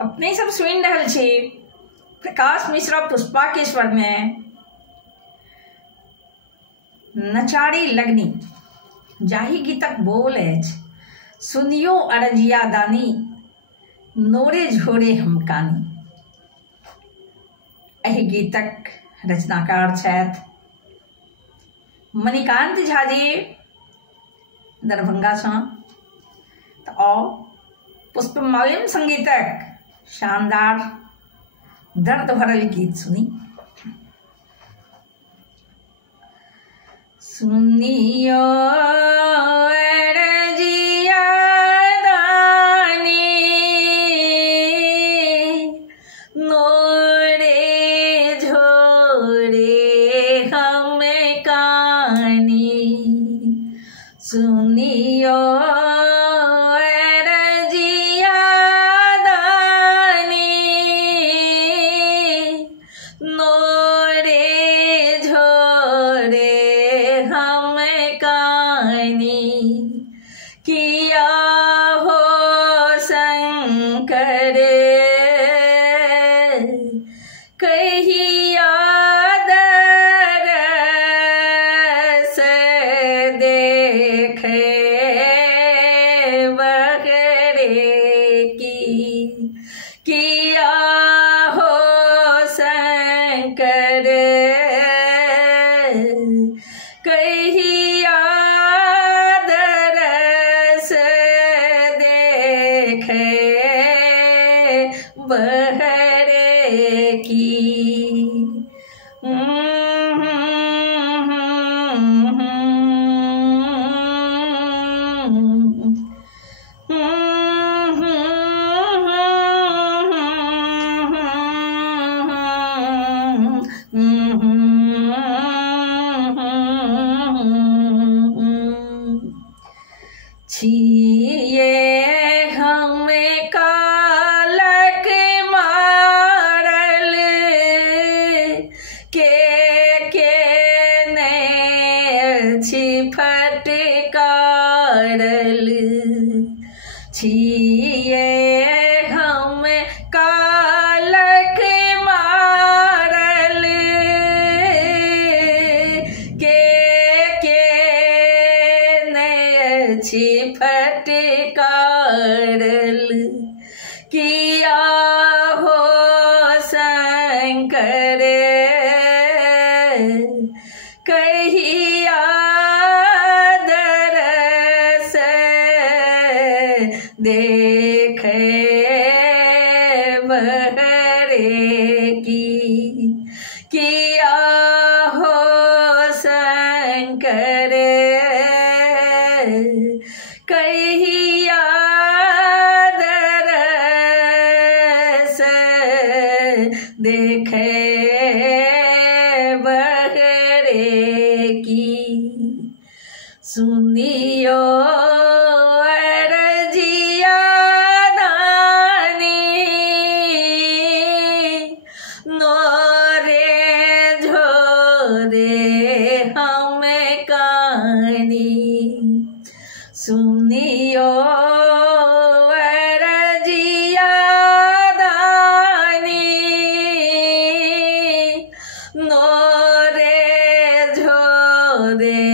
अपने सब सुनि रहल छी प्रकाश मिश्रा पुष्पा के स्वर में नचारी लगनी, जाहि गीतक बोल अछि सुनियो अरजिया दानी, नोरे झोरे हम कानी। एहि गीतक रचनाकार छथि मणिकांत झा जी दरभंगा सँ। आओ पुष्पमाल्यम संगीतक शानदार दर्द भरल गीत सुनी। सुनियो अरजिया दानी, नोरे झोरे हम कानी। सुनियो अरजिया दानी, नोरे झोरे हम कानी। किया हो शंकर कहिया दरस देखे बहरे की। किया हो शंकर कहिया दरस देखे बहरे की। छिए हम कालक मारल, के ने छी फटकारल। छिए हम कालक मारल, के ने छी फटकारल। किया हो शंकर कहिया दरस देखे बहरे की। किया हो शंकर कहिया दरस देखे बहरे की। सुनियो अरजिया दानी, नोरे झोरे हम कानी। सुनियो अरजिया दानी, नोरे झोरे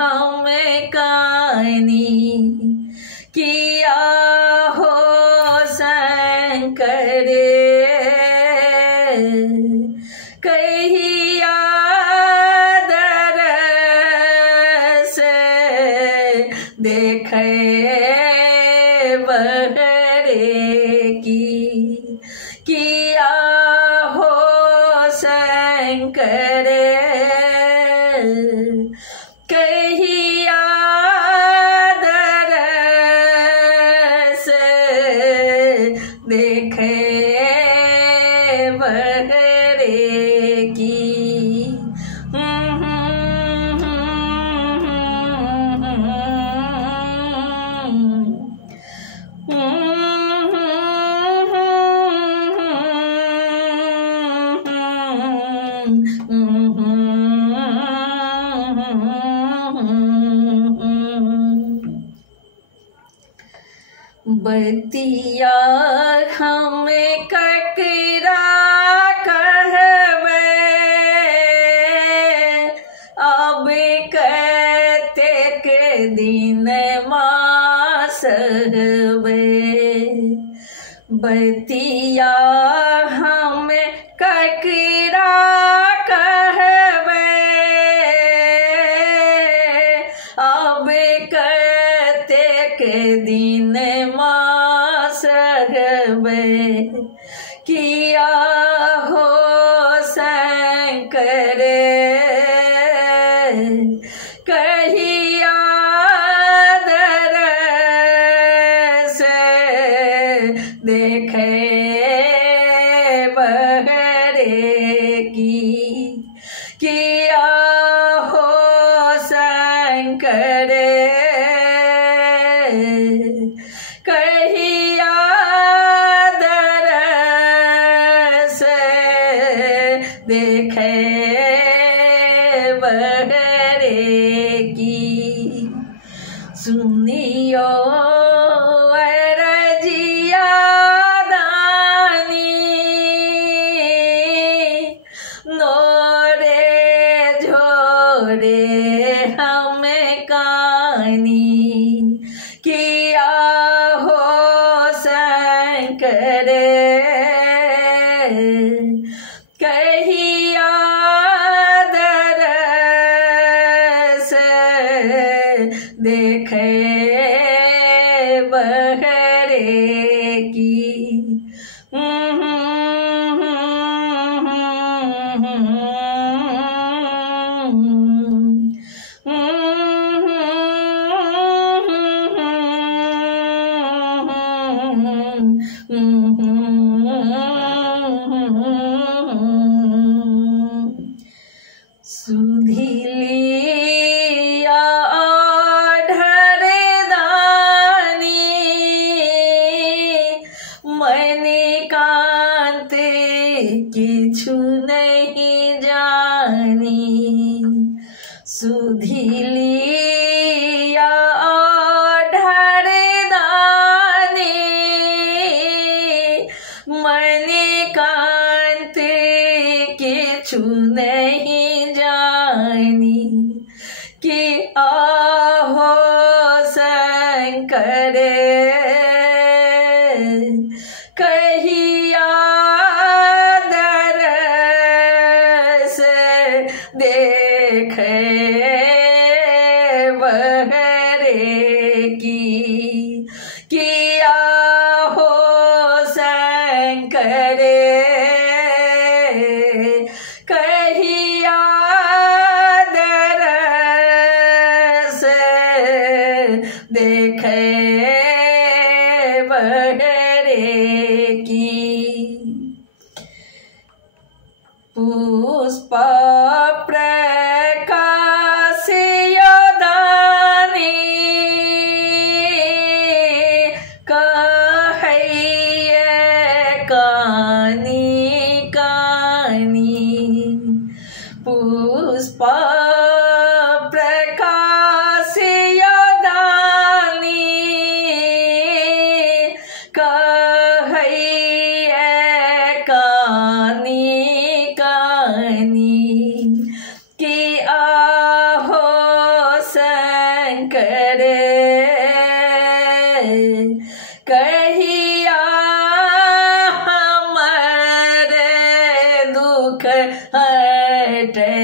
हम कानी। किया हो शंकर कहिया दरस देखे बहरे की। किया हो शंकर कहिया दरस देखे बहरे की। बतिया हमें ककरा कहबे, अब कतेक दिन सहबे। बतिया हमें ककरा कहबे, अब कतेक दिन सहबे। किया हो शंकर कहिया दरस देखे बहरे की। किया हो शंकर कहिया दरस देखे बहरे की। सुनियो अरजिया दानी, नोरे झोरे हमें कानी। किया हो शंकर कहिया दरस देखे बहरे की। सुधिलिया ढरदानी, मणिकांत किछु नहीं जानी। सुधिलिया ढरदानी, मणिकांत किछु नहीं जानी। कि आहो शंकर कहिया दरस देखे बहरे की। किया हो शंकर कहिया दरस देखे बहरे की। पुष्प प्रकाश योदानी, कहैये कानी कानी। पुष्प प्रकाश योदानी, कहैये कानी कानी। कि आहो शंकर कहिया हमारे दुख हटे